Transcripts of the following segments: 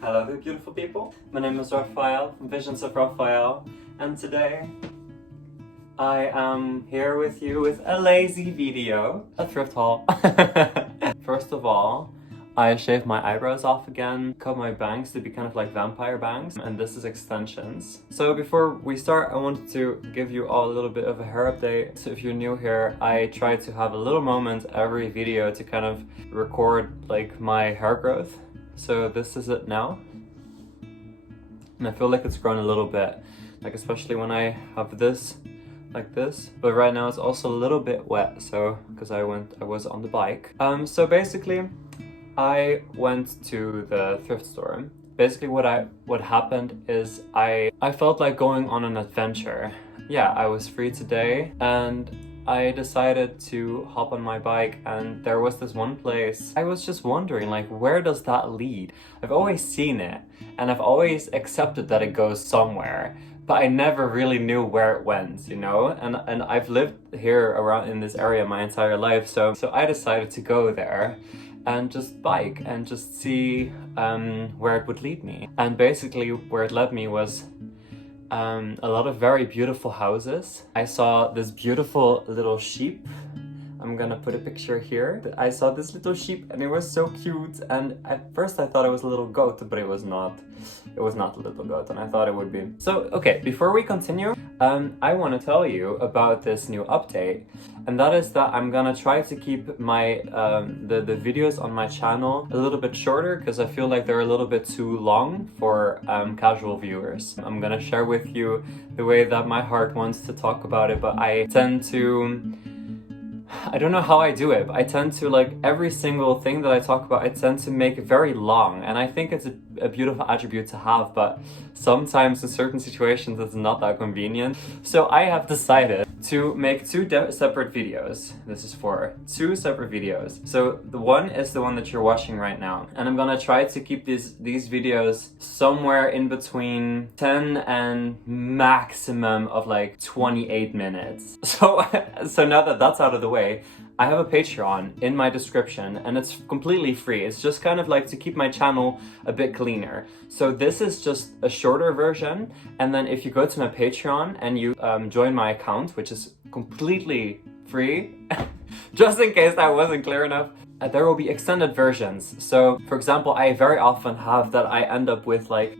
Hello there beautiful people, my name is Rafael from Visions of Rafael, and today I am here with you with a lazy video, a thrift haul. First of all, I shaved my eyebrows off again, cut my bangs to be kind of like vampire bangs, and this is extensions. So before we start, I wanted to give you all a little bit of a hair update. So if you're new here, I try to have a little moment every video to kind of record like my hair growth. So this is it now. And I feel like it's grown a little bit, like especially when I have this like this, but right now it's also a little bit wet, so because I was on the bike. So basically I went to the thrift store. Basically what happened is I felt like going on an adventure. Yeah, I was free today and I decided to hop on my bike, and there was this one place. I was just wondering, like, where does that lead? I've always seen it and I've always accepted that it goes somewhere, but I never really knew where it went, you know? And I've lived here around in this area my entire life, so I decided to go there and just bike and just see where it would lead me. And basically where it led me was a lot of very beautiful houses. I saw this beautiful little sheep. I'm gonna put a picture here. I saw this little sheep and it was so cute, and at first I thought it was a little goat, but it was not. It was not a little goat, and I thought it would be. So, okay, before we continue, I want to tell you about this new update, and that is that I'm gonna try to keep my the videos on my channel a little bit shorter, because I feel like they're a little bit too long for casual viewers. I'm gonna share with you the way that my heart wants to talk about it, but I tend to... I don't know how I do it, but I tend to, like, every single thing that I talk about, I tend to make it very long, and I think it's a beautiful attribute to have, but sometimes in certain situations it's not that convenient. So I have decided to make two separate videos. This is for two separate videos. So the one is the one that you're watching right now, and I'm gonna try to keep these videos somewhere in between 10 and maximum of like 28 minutes. So now that that's out of the way, I have a Patreon in my description, and it's completely free. It's just kind of like to keep my channel a bit cleaner. So this is just a shorter version, and then if you go to my Patreon and you join my account, which is completely free, just in case that wasn't clear enough, there will be extended versions. So for example, I very often have that I end up with like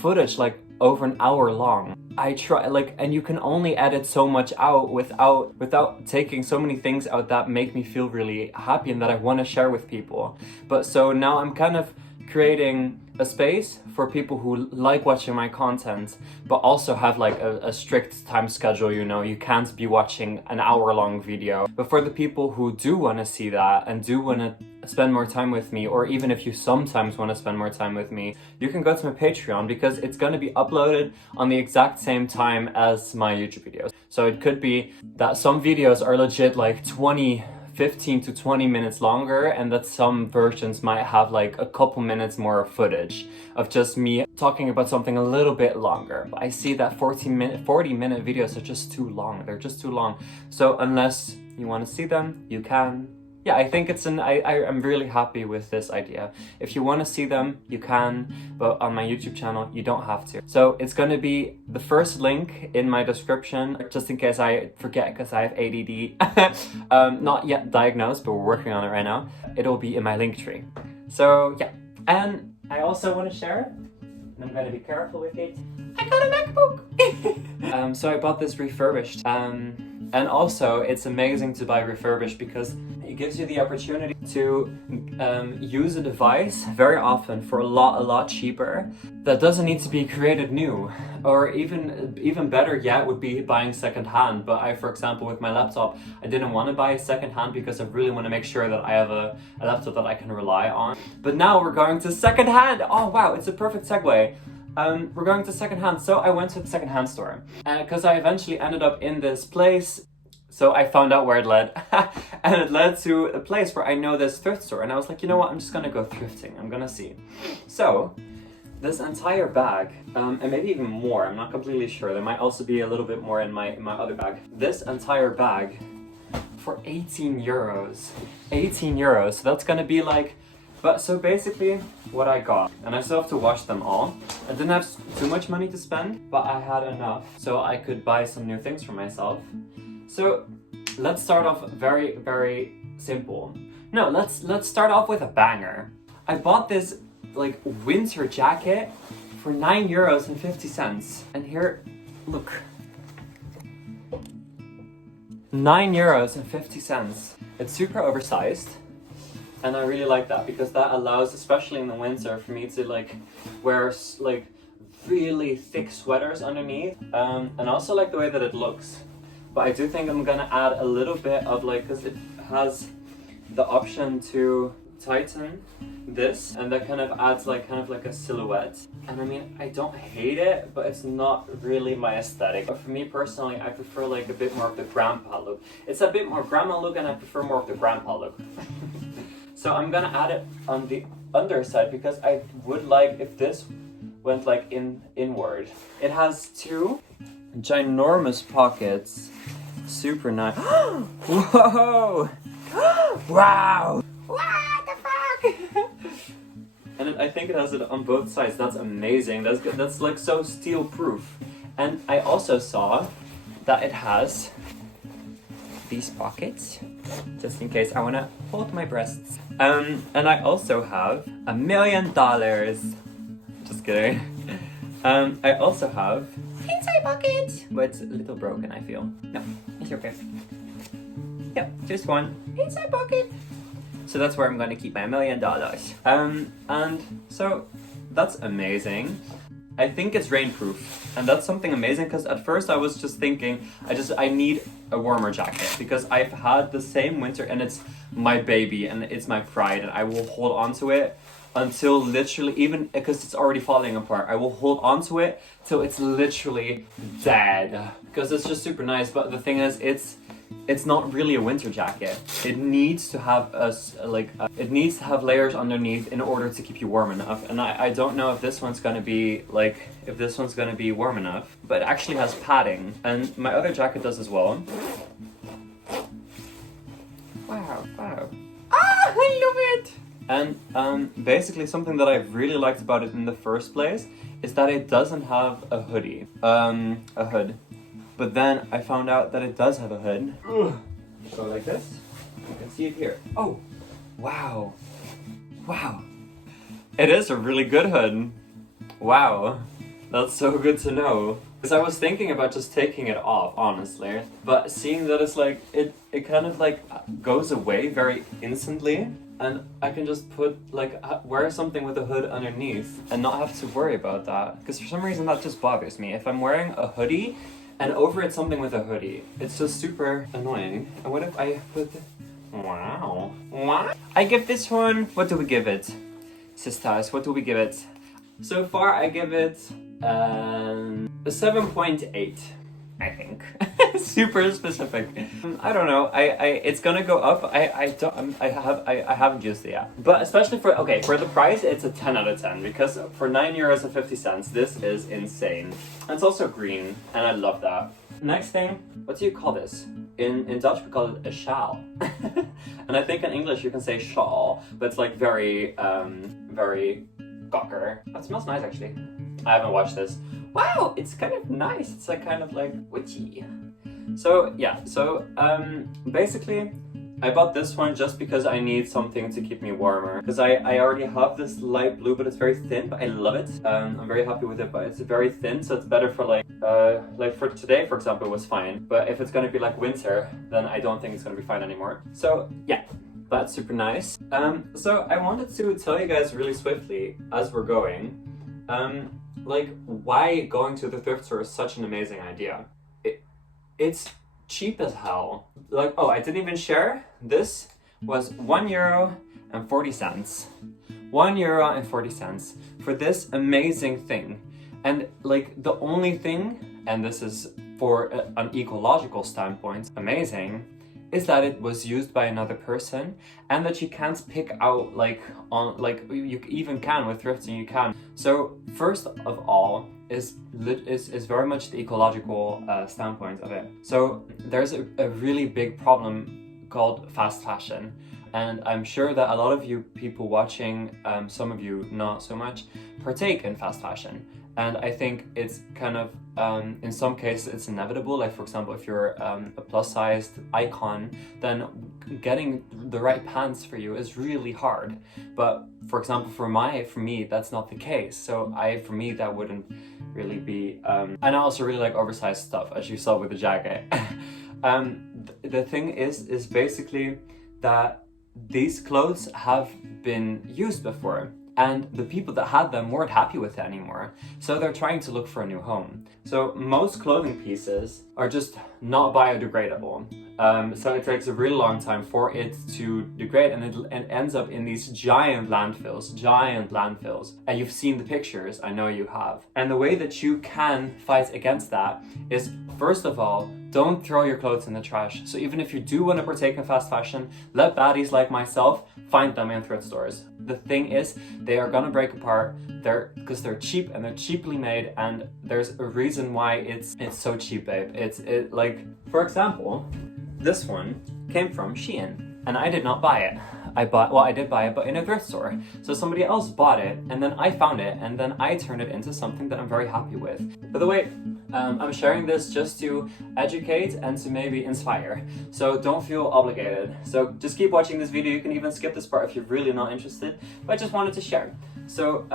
footage like over an hour long. I try, like, and you can only edit so much out without taking so many things out that make me feel really happy and that I want to share with people. But so now I'm kind of creating a space for people who like watching my content, but also have like a strict time schedule, you know, you can't be watching an hour-long video. But for the people who do want to see that and do want to spend more time with me, or even if you sometimes want to spend more time with me, you can go to my Patreon, because it's going to be uploaded on the exact same time as my YouTube videos. So it could be that some videos are legit like 15 to 20 minutes longer, and that some versions might have like a couple minutes more footage of just me talking about something a little bit longer. But I see that 40 minute videos are just too long. They're just too long. So unless you want to see them, you can. Yeah, I think it's I'm really happy with this idea. If you want to see them, you can, but on my YouTube channel, you don't have to. So it's going to be the first link in my description, just in case I forget, because I have ADD. Not yet diagnosed, but we're working on it right now. It'll be in my linktree. So yeah, and I also want to share, and I'm going to be careful with it, I got a MacBook! So I bought this refurbished, and also it's amazing to buy refurbished because it gives you the opportunity to use a device very often for a lot cheaper that doesn't need to be created new. Or even better yet would be buying secondhand. But for example, with my laptop, I didn't want to buy secondhand because I really want to make sure that I have a laptop that I can rely on. But now we're going to secondhand. Oh wow, it's a perfect segue. We're going to secondhand. So I went to the secondhand store, and because I eventually ended up in this place, so I found out where it led, and it led to a place where I know this thrift store, and I was like, you know what, I'm just gonna go thrifting, I'm gonna see. So this entire bag, and maybe even more, I'm not completely sure, there might also be a little bit more in my other bag. This entire bag for 18 euros. 18 euros, so that's gonna be like But so basically what I got, and I still have to wash them all. I didn't have too much money to spend, but I had enough so I could buy some new things for myself. So let's start off very, very simple. No, let's start off with a banger. I bought this like winter jacket for €9.50. And here, look. €9.50. It's super oversized. And I really like that because that allows, especially in the winter, for me to like wear like really thick sweaters underneath. And also like the way that it looks. But I do think I'm gonna add a little bit of like, because it has the option to tighten this, and that kind of adds like kind of like a silhouette. And I mean, I don't hate it, but it's not really my aesthetic. But for me personally, I prefer like a bit more of the grandpa look. It's a bit more grandma look, and I prefer more of the grandpa look. So I'm gonna add it on the underside because I would like if this went like inward. It has two ginormous pockets. Super nice. Whoa! Wow! What the fuck? And I think it has it on both sides. That's amazing. That's like so steel proof. And I also saw that it has these pockets, just in case I want to hold my breasts. And I also have $1 million. Just kidding. I also have inside pocket, but it's a little broken, I feel. No, it's okay. Yep, just one inside pocket. So that's where I'm going to keep my $1 million. And so that's amazing. I think it's rainproof, and that's something amazing because at first I was just thinking I need a warmer jacket because I've had the same winter and it's my baby and it's my pride and I will hold on to it until literally, even because it's already falling apart, I will hold on to it till it's literally dead because it's just super nice. But the thing is, it's not really a winter jacket. It needs to have it needs to have layers underneath in order to keep you warm enough. And I don't know if this one's gonna be warm enough, but it actually has padding, and my other jacket does as well. Wow. Ah, I love it! And basically something that I really liked about it in the first place is that it doesn't have a hoodie, a hood. But then I found out that it does have a hood. So like this, you can see it here. Oh, wow. It is a really good hood. Wow, that's so good to know. Because I was thinking about just taking it off, honestly. But seeing that it's like, it kind of like goes away very instantly. And I can just wear something with a hood underneath and not have to worry about that. Because for some reason that just bothers me. If I'm wearing a hoodie and over it something with a hoodie, it's just super annoying. And what if I put wow. I give this one, what do we give it? Sisters, what do we give it? So far I give it a 7.8, I think. Super specific. I don't know. It's gonna go up. I haven't used it yet. But especially for the price, it's a 10 out of 10 because for €9.50, this is insane. And it's also green, and I love that. Next thing, what do you call this? In Dutch we call it a sjaal. And I think in English you can say shawl, but it's like very cocker. That smells nice actually. I haven't watched this. Wow, it's kind of nice. It's like kind of like witchy. So yeah, basically I bought this one just because I need something to keep me warmer. Because I already have this light blue, but it's very thin, but I love it. I'm very happy with it, but it's very thin, so it's better for like for today, for example, it was fine. But if it's gonna be like winter, then I don't think it's gonna be fine anymore. So yeah, that's super nice. So I wanted to tell you guys really swiftly as we're going, like why going to the thrift store is such an amazing idea. It's cheap as hell. Like, oh, I didn't even share. This was €1.40. €1.40 for this amazing thing. And like the only thing, and this is for an ecological standpoint, amazing, is that it was used by another person and that you can't pick out you even can with thrifting, you can. So first of all is very much the ecological standpoint of it. So there's a really big problem called fast fashion. And I'm sure that a lot of you people watching, some of you not so much, partake in fast fashion. And I think it's kind of, in some cases, it's inevitable. Like, for example, if you're a plus-sized icon, then getting the right pants for you is really hard. But for example, for me, that's not the case. So for me, that wouldn't really be. And I also really like oversized stuff, as you saw with the jacket. The thing is basically that these clothes have been used before. And the people that had them weren't happy with it anymore. So they're trying to look for a new home. So most clothing pieces are just not biodegradable. So it takes a really long time for it to degrade, and it ends up in these giant landfills. And you've seen the pictures, I know you have. And the way that you can fight against that is, first of all, don't throw your clothes in the trash. So even if you do want to partake in fast fashion, let baddies like myself find them in thrift stores. The thing is, they are gonna break apart because they're cheap and they're cheaply made, and there's a reason why it's so cheap, babe. Like, for example, this one came from Shein, and I did not buy it. I did buy it, but in a thrift store. So somebody else bought it, and then I found it, and then I turned it into something that I'm very happy with. By the way, I'm sharing this just to educate and to maybe inspire. So don't feel obligated. So just keep watching this video. You can even skip this part if you're really not interested, but I just wanted to share. So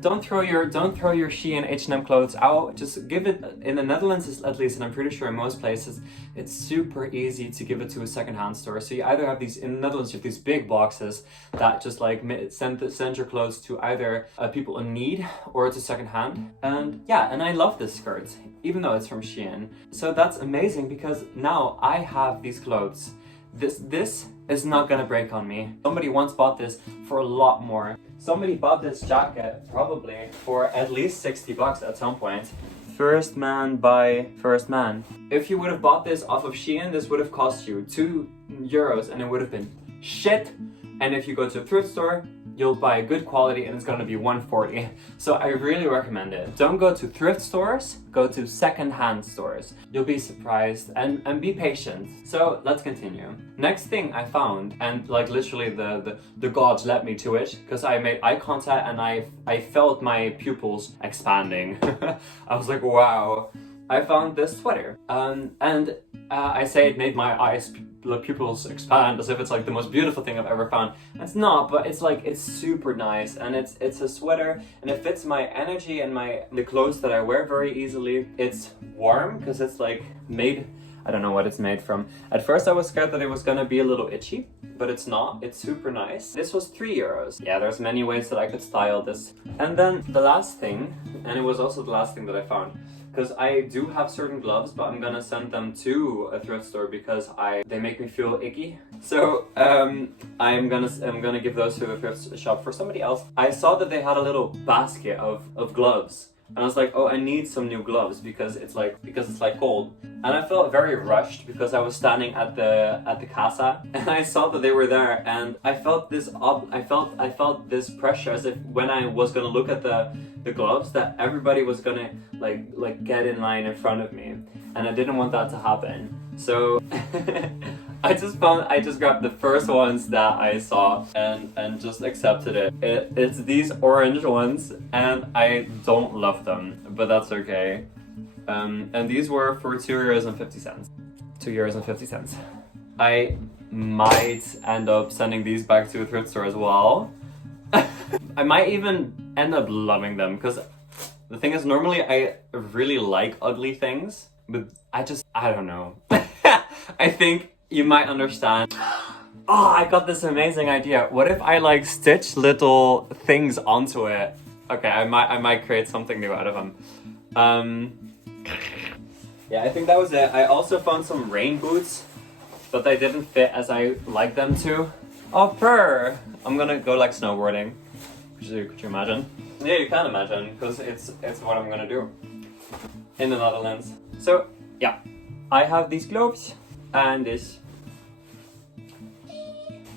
don't throw your Shein H&M clothes out. Just give it, in the Netherlands at least, and I'm pretty sure in most places, it's super easy to give it to a secondhand store. So you either have these, in the Netherlands, you have these big boxes that just like send your clothes to either people in need or to secondhand. And yeah, and I love this skirt, even though it's from Shein. So that's amazing because now I have these clothes. This is not gonna break on me. Somebody once bought this for a lot more. Somebody bought this jacket probably for at least 60 bucks at some point. First man buy first man. If you would have bought this off of Shein, this would have cost you €2 and it would have been shit. And if you go to a thrift store, you'll buy good quality and it's gonna be $140. So I really recommend it. Don't go to thrift stores, go to second-hand stores. You'll be surprised and be patient. So let's continue. Next thing I found, and like literally the gods led me to it, because I made eye contact and I felt my pupils expanding. I was like, wow. I found this sweater. I say it made my pupils expand as if it's like the most beautiful thing I've ever found. It's not, but it's super nice, and it's a sweater and it fits my energy and the clothes that I wear very easily. It's warm because it's like made, I don't know what it's made from. At first I was scared that it was gonna be a little itchy, but it's not. It's super nice. This was €3. Yeah, there's many ways that I could style this. And then the last thing, and it was also the last thing that I found, because I do have certain gloves, but I'm gonna send them to a thrift store because they make me feel icky. So I'm gonna give those to a thrift shop for somebody else. I saw that they had a little basket of gloves, and I was like, oh, I need some new gloves because it's like cold. And I felt very rushed because I was standing at the casa, and I saw that they were there, and I felt this pressure as if when I was gonna look at the gloves that everybody was gonna like get in line in front of me, and I didn't want that to happen. So I just grabbed the first ones that I saw and just accepted it. It's these orange ones, and I don't love them, but that's okay. And these were for €2.50. €2.50. I might end up sending these back to a thrift store as well. I might even end up loving them, because the thing is, normally I really like ugly things, but I don't know. I think you might understand. Oh, I got this amazing idea. What if I like stitch little things onto it? Okay, I might create something new out of them. Yeah, I think that was it. I also found some rain boots, but they didn't fit as I like them to. Oh, purr! I'm gonna go like snowboarding. Could you imagine? Yeah, you can imagine, because it's what I'm gonna do in the Netherlands. So yeah, I have these gloves and this.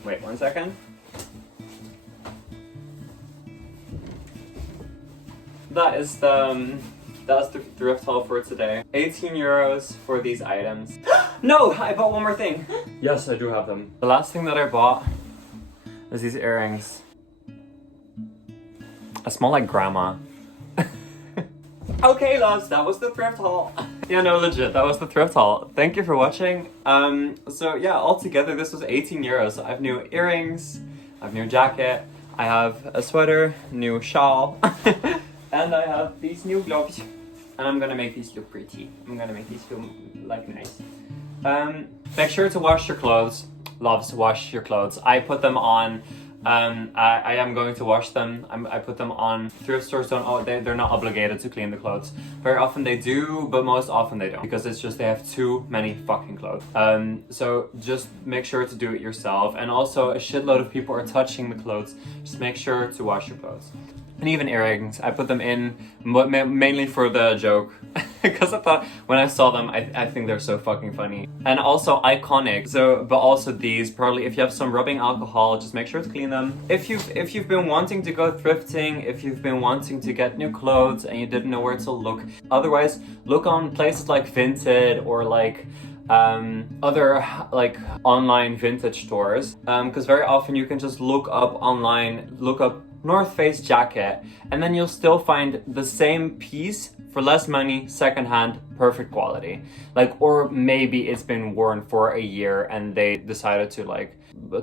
Wait 1 second. that's the thrift haul for today. 18 euros for these items. No, I bought one more thing. Yes, I do have them. The last thing that I bought is these earrings. I smell like grandma. Okay, loves, that was the thrift haul. Yeah, no, legit, that was the thrift haul. Thank you for watching. So yeah, altogether this was 18 euros. I have new earrings, I have new jacket, I have a sweater, new shawl, and I have these new gloves. And I'm gonna make these look pretty. I'm gonna make these feel like nice. Make sure to wash your clothes. Loves, wash your clothes. I put them on. I am going to wash them. I put them on. Thrift stores don't. Oh, they're not obligated to clean the clothes. Very often they do, but most often they don't, because it's just they have too many fucking clothes. So just make sure to do it yourself. And also, a shitload of people are touching the clothes. Just make sure to wash your clothes. And even earrings, I put them in mainly for the joke, because I thought when I saw them, I think they're so fucking funny. And also iconic. So, but also these, probably if you have some rubbing alcohol, just make sure to clean them. If you've been wanting to go thrifting, if you've been wanting to get new clothes and you didn't know where to look, otherwise look on places like Vinted or like other like online vintage stores, because very often you can just look up online, look up North Face jacket, and then you'll still find the same piece for less money, secondhand, perfect quality. Like, or maybe it's been worn for a year and they decided to like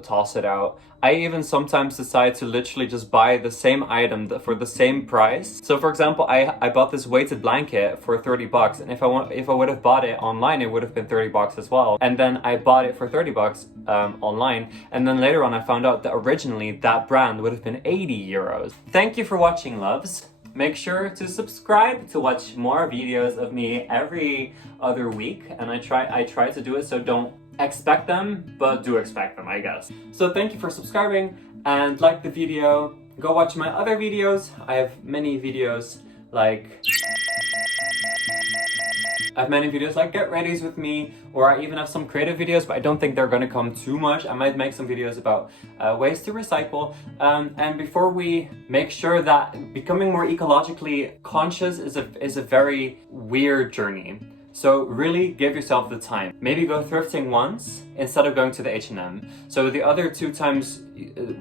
toss it out. I even sometimes decide to literally just buy the same item for the same price. So for example, I bought this weighted blanket for 30 bucks, and if I would have bought it online, it would have been 30 bucks as well. And then I bought it for 30 bucks online, and then later on I found out that originally that brand would have been 80 euros. Thank you for watching, loves. Make sure to subscribe to watch more videos of me every other week, and I try to do it, so don't expect them, but do expect them, I guess. So thank you for subscribing, and like the video. Go watch my other videos. I have many videos like get readies with me, or I even have some creative videos, but I don't think they're gonna come too much. I might make some videos about ways to recycle. And before we make sure that becoming more ecologically conscious is a very weird journey. So really give yourself the time. Maybe go thrifting once instead of going to the H&M. So the other 2 times,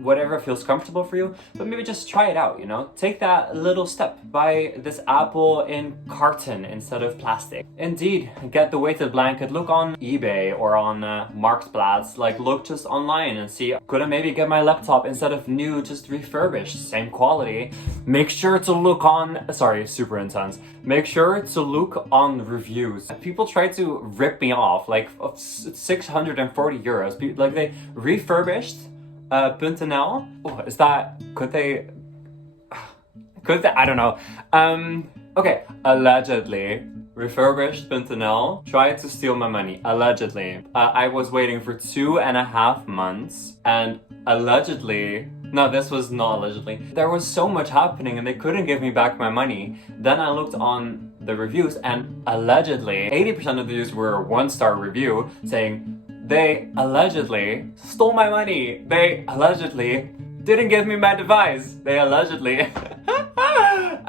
whatever feels comfortable for you, but maybe just try it out, you know? Take that little step. Buy this apple in carton instead of plastic. Indeed, get the weighted blanket. Look on eBay or on Marktplaats. Like, look just online and see, could I maybe get my laptop instead of new, just refurbished, same quality? Make sure to look on, sorry, super intense. Make sure to look on reviews. People try to rip me off, like 640 euros. Like, they refurbished .nl. Oh, is that, could they, I don't know. Okay, allegedly, refurbished.nl tried to steal my money, allegedly. I was waiting for 2.5 months, and allegedly, no, this was not allegedly. There was so much happening and they couldn't give me back my money. Then I looked on the reviews, and allegedly, 80% of the reviews were a 1-star review saying they allegedly stole my money. They allegedly didn't give me my device. They allegedly.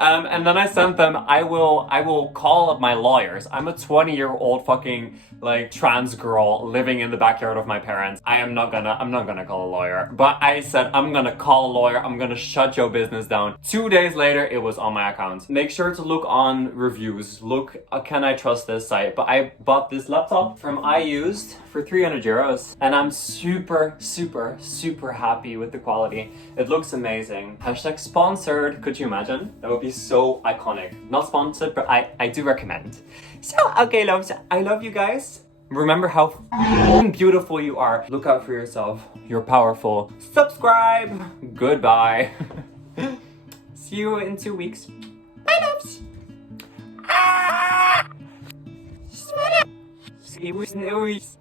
And then I sent them, I will call up my lawyers. I'm a 20-year-old fucking like trans girl living in the backyard of my parents. I'm not gonna call a lawyer. But I said, I'm gonna call a lawyer. I'm gonna shut your business down. 2 days later, it was on my account. Make sure to look on reviews. Look, can I trust this site? But I bought this laptop from iUsed for 300 euros. And I'm super, super, super happy with the quality. It looks amazing. Hashtag sponsored. Could you imagine? That would be so iconic. Not sponsored, but I do recommend. So, okay, loves, I love you guys. Remember how beautiful you are. Look out for yourself. You're powerful. Subscribe. Goodbye. See you in 2 weeks. Bye, loves. See you in 2 weeks.